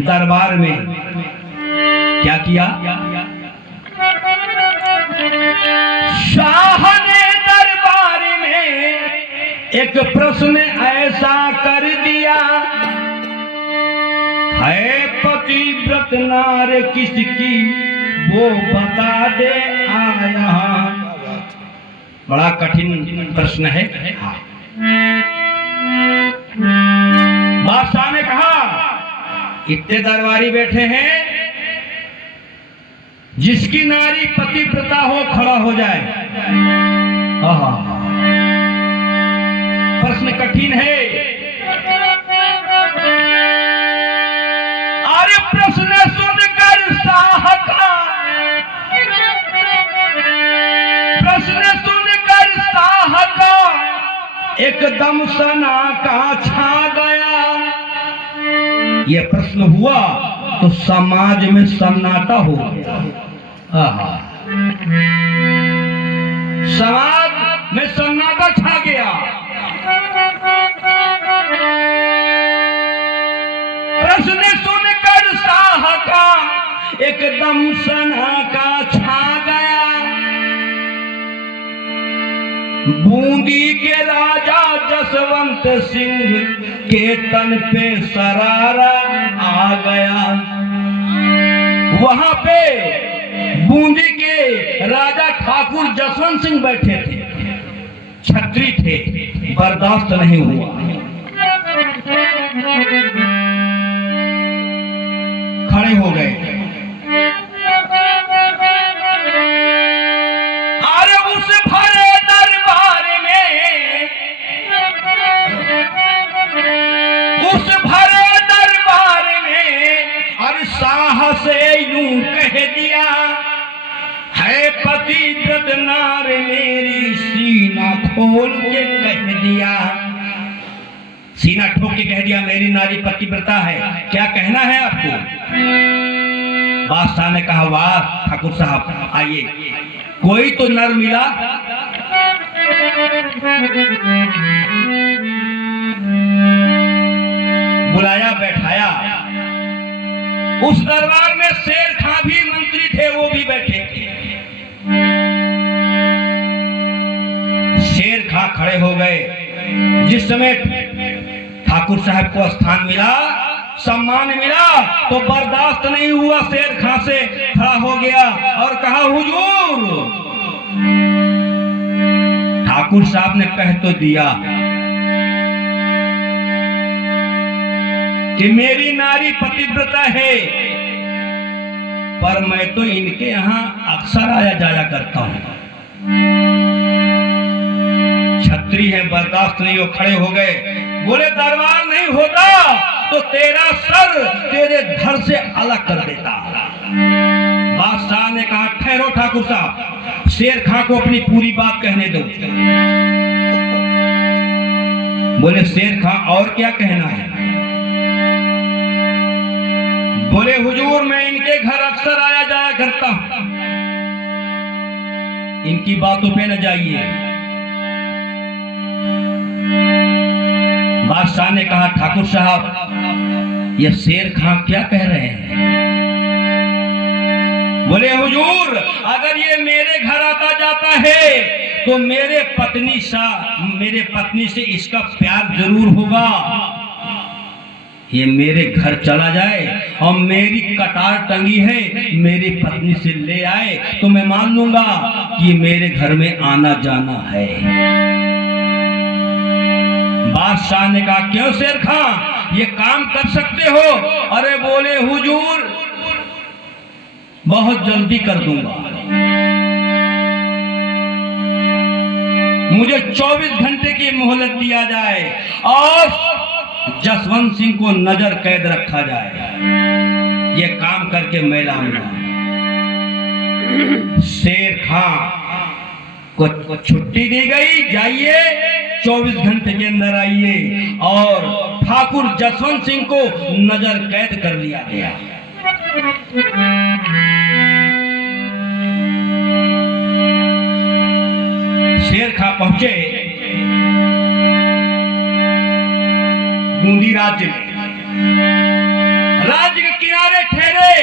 दरबार में। क्या किया? शाह ने दरबार में एक प्रश्न ऐसा कर दिया, है पतिव्रत नार किसकी वो बता दे आया। बड़ा कठिन प्रश्न है। हाँ। बादशाह ने कहा, इतने दरबारी बैठे हैं, जिसकी नारी पतिव्रता हो खड़ा हो जाए। प्रश्न कठिन है। अरे प्रश्न सुनकर शाह का, प्रश्न सुनकर शाह का एकदम सना का छा गया। ये प्रश्न हुआ तो समाज में सन्नाटा हो गया। समाज में सन्नाटा छा गया। प्रश्न सुनकर शाह का एकदम सना का छा गया। बूंदी के राजा जसवंत सिंह के तन पे सरारा आ गया। वहां पे बूंदी के राजा ठाकुर जसवंत सिंह बैठे थे, छत्री थे, बर्दाश्त नहीं हुआ। खड़े हो गए। अरे उस भरे दरबार में, उस भरे दरबार में और शाह से यूं कह दिया, है पतिव्रत नार मेरी सीना खोल के कह दिया। सीना ठोक के कह दिया, मेरी नारी पतिव्रता है। क्या कहना है आपको? बादशाह ने कहा, वाह ठाकुर साहब, आइए, कोई तो नर मिला। बुलाया, बैठाया। उस दरबार में शेर खां भी मंत्री थे, वो भी बैठे थे। शेर खां खड़े हो गए। जिस समय ठाकुर साहब को स्थान मिला, सम्मान मिला, तो बर्दाश्त नहीं हुआ, शेर खां से खड़ा हो गया और कहा, हुजूर। ठाकुर साहब ने कह तो दिया कि मेरी नारी पतिव्रता है, पर मैं तो इनके यहाँ अक्सर आया जाया करता हूं। छत्री है, बर्दाश्त नहीं हो। खड़े हो गए। बोले, दरबार नहीं होता तो तेरा सर तेरे घर से अलग कर देता। बादशाह ने कहा, ठहरो ठाकुर साहब, शेर खां को अपनी पूरी बात कहने दो। बोले, शेर खां और क्या कहना है? बोले, हुजूर मैं इनके घर अक्सर आया जाया करता हूं, इनकी बातों पे न जाइए। बादशाह ने कहा, ठाकुर साहब ये शेर खां क्या कह रहे हैं? बोले, हुजूर अगर ये मेरे घर आता जाता है तो मेरे पत्नी से इसका प्यार जरूर होगा। ये मेरे घर चला जाए और मेरी कटार टंगी है, मेरी पत्नी से ले आए तो मैं मान लूंगा कि ये मेरे घर में आना जाना है। बादशाह ने कहा, क्यों शेर खां, ये काम कर सकते हो? अरे बोले, हुजूर बहुत जल्दी कर दूंगा, मुझे 24 घंटे की मोहलत दिया जाए और जसवंत सिंह को नजर कैद रखा जाए, ये काम करके मैं लाऊंगा। शेर खां को छुट्टी दी गई, जाइए 24 घंटे के अंदर आइए, और ठाकुर जसवंत सिंह को नजर कैद कर लिया गया। शेर खां पहुंचे बूंदी राज्य में। राज्य के किनारे ठहरे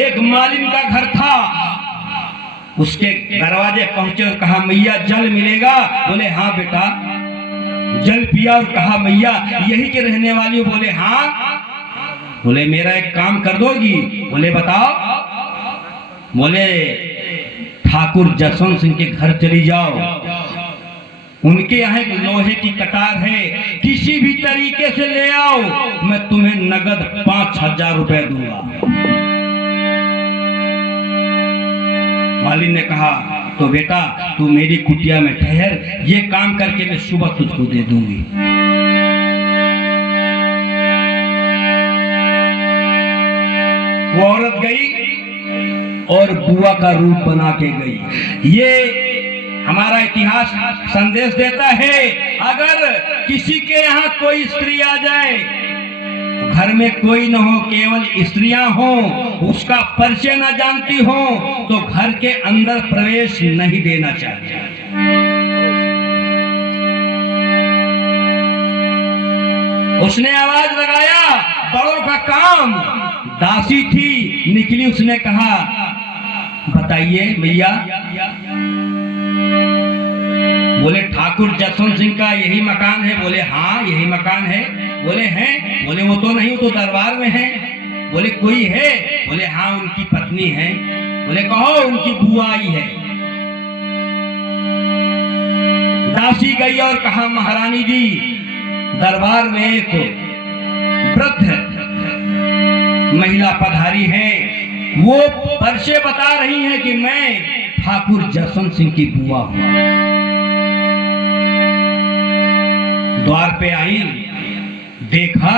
एक मालिन का घर था। उसके दरवाजे पहुंचे और कहा मैया जल मिलेगा? बोले हाँ बेटा। जल पिया और कहा मैया यही के रहने वाली हो? बोले हाँ। बोले मेरा एक काम कर दोगी? बोले बताओ। बोले ठाकुर जसवंत सिंह के घर चली जाओ, उनके यहाँ एक लोहे की कटार है, किसी भी तरीके से ले आओ, मैं तुम्हें नगद 5,000 रुपए दूंगा। मालिन ने कहा तो बेटा तू मेरी कुटिया में ठहर, ये काम करके मैं सुबह तुझको दे दूंगी। वो औरत गई और बुआ का रूप बना के गई। ये हमारा इतिहास संदेश देता है, अगर किसी के यहाँ कोई स्त्री आ जाए, घर में कोई न हो, केवल स्त्रियां हो, उसका परिचय न जानती हो, तो घर के अंदर प्रवेश नहीं देना चाहिए। उसने आवाज लगाया, बड़ों का काम। दासी थी, निकली, उसने कहा बताइए मैया। बोले ठाकुर जसवंत सिंह का यही मकान है? बोले हाँ यही मकान है। बोले हैं? बोले वो तो नहीं, वो तो दरबार में है। बोले कोई है? बोले हाँ उनकी पत्नी है। बोले कहो उनकी बुआ आई है। दासी गई और कहा महारानी जी दरबार में एक वृद्ध महिला पधारी है, वो परिचय बता रही है कि मैं ठाकुर जसवंत सिंह की बुआ हूं। द्वार पे आई, देखा,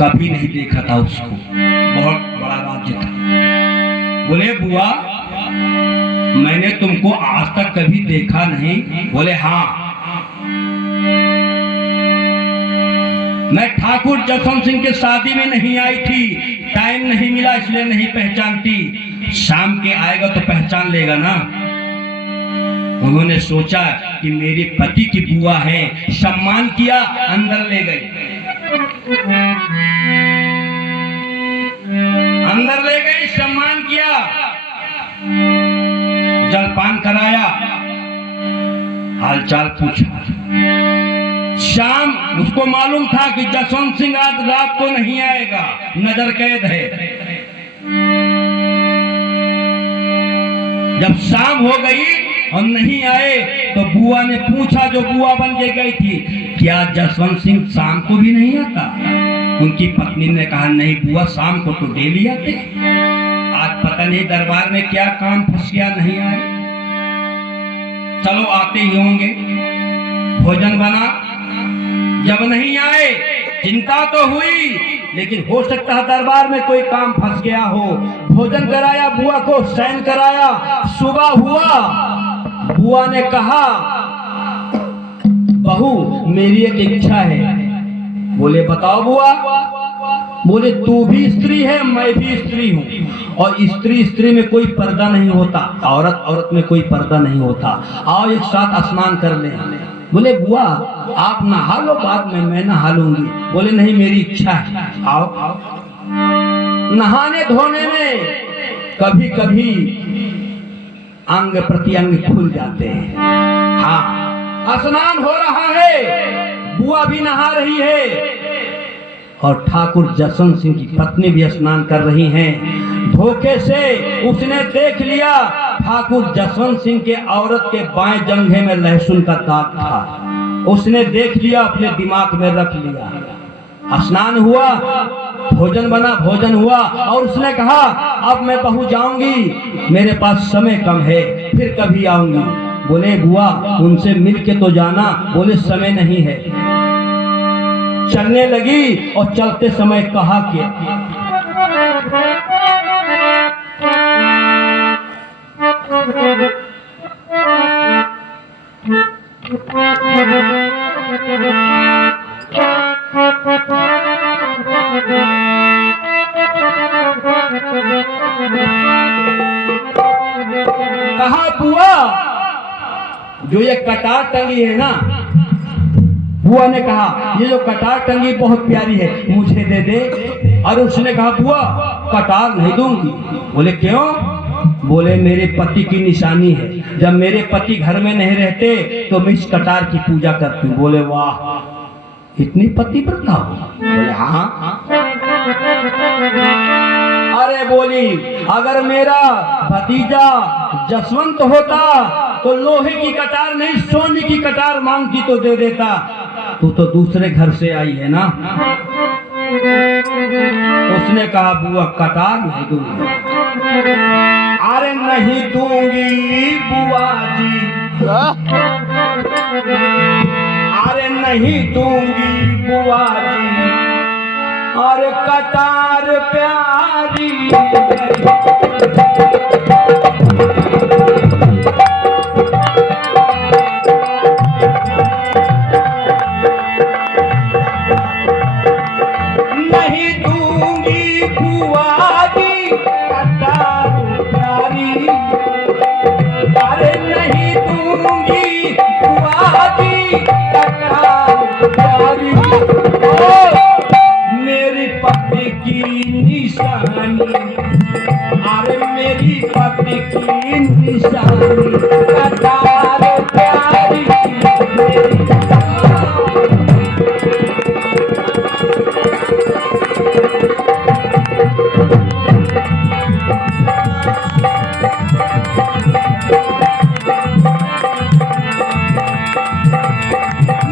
कभी नहीं देखा था उसको, बहुत बड़ा राज्य था। बोले बुआ मैंने तुमको आज तक कभी देखा नहीं? बोले हाँ मैं ठाकुर जसवंत सिंह के शादी में नहीं आई थी, टाइम नहीं मिला इसलिए नहीं पहचानती, शाम के आएगा तो पहचान लेगा ना। उन्होंने सोचा कि मेरे पति की बुआ है, सम्मान किया, अंदर ले गए। अंदर ले गए, सम्मान किया, जलपान कराया, हालचाल पूछा। शाम उसको मालूम था कि जसवंत सिंह आज रात को नहीं आएगा, नजर कैद है। जब शाम हो गई और नहीं आए तो बुआ ने पूछा, जो बुआ बन के गई थी, क्या जसवंत सिंह शाम को भी नहीं आता? उनकी पत्नी ने कहा नहीं बुआ, शाम को तो डेली आते, आज पता नहीं दरबार में क्या काम फंस गया, नहीं आए। चलो आते ही होंगे। भोजन बना, जब नहीं आए चिंता तो हुई, लेकिन हो सकता है दरबार में कोई काम फंस गया हो। भोजन कराया, बुआ को शयन कराया। सुबह हुआ, बुआ ने कहा बहू मेरी एक इच्छा है। बोले बताओ बुआ। बोले तू भी स्त्री है, मैं भी स्त्री हूँ, और स्त्री स्त्री में कोई पर्दा नहीं होता, औरत औरत में कोई पर्दा नहीं होता, आओ एक साथ स्नान कर ले। बोले बुआ आप नहा लो, बाद में मैं नहा लूंगी। बोले नहीं मेरी इच्छा है, आओ आओ। नहाने धोने में कभी कभी अंग प्रत्यंग खुल जाते हैं। हाँ स्नान हो रहा है, बुआ भी नहा रही है और ठाकुर जसवंत सिंह की पत्नी भी स्नान कर रही हैं। धोखे से उसने देख लिया ठाकुर जसवंत सिंह के औरत के बाएं जंघे में लहसुन का दाग था। उसने देख लिया, अपने दिमाग में रख लिया। स्नान हुआ, भोजन बना, भोजन हुआ और उसने कहा अब मैं बहू जाऊंगी, मेरे पास समय कम है, फिर कभी आऊंगी। बोले बुआ उनसे मिल के तो जाना। बोले समय नहीं है। चलने लगी और चलते समय कहा क्या कहा बुआ जो ये कटार टंगी है ना, बुआ ने कहा ये जो कटार टंगी बहुत प्यारी है, मुझे दे दे। और उसने कहा बुआ कटार नहीं दूंगी। बोले क्यों? बोले मेरे पति की निशानी है, जब मेरे पति घर में नहीं रहते तो मैं इस कटार की पूजा करती हूँ। बोले वाह, इतनी पतिव्रता हो? बोले हाँ। अरे बोली अगर मेरा भतीजा जसवंत होता तो लोहे की कटार नहीं सोने की कटार मांगती तो दे देता। तू तो दूसरे घर से आई है ना। उसने कहा बुआ कटार नहीं दूंगी। अरे नहीं दूंगी बुआ जी, अरे नहीं दूंगी बुआ जी, अरे कटार प्यारी नहीं दूंगी बुआ जी कटार प्यारी, अरे नहीं दूंगी बुआ जी कटार प्यारी। मेरी पति की निशानी, अरे मेरी पति की निशानी कटार प्यारी मेरी।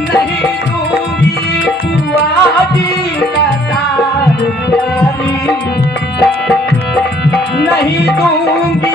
नहीं दूंगी बुआ जी कटार प्यारी, नहीं दूंगी।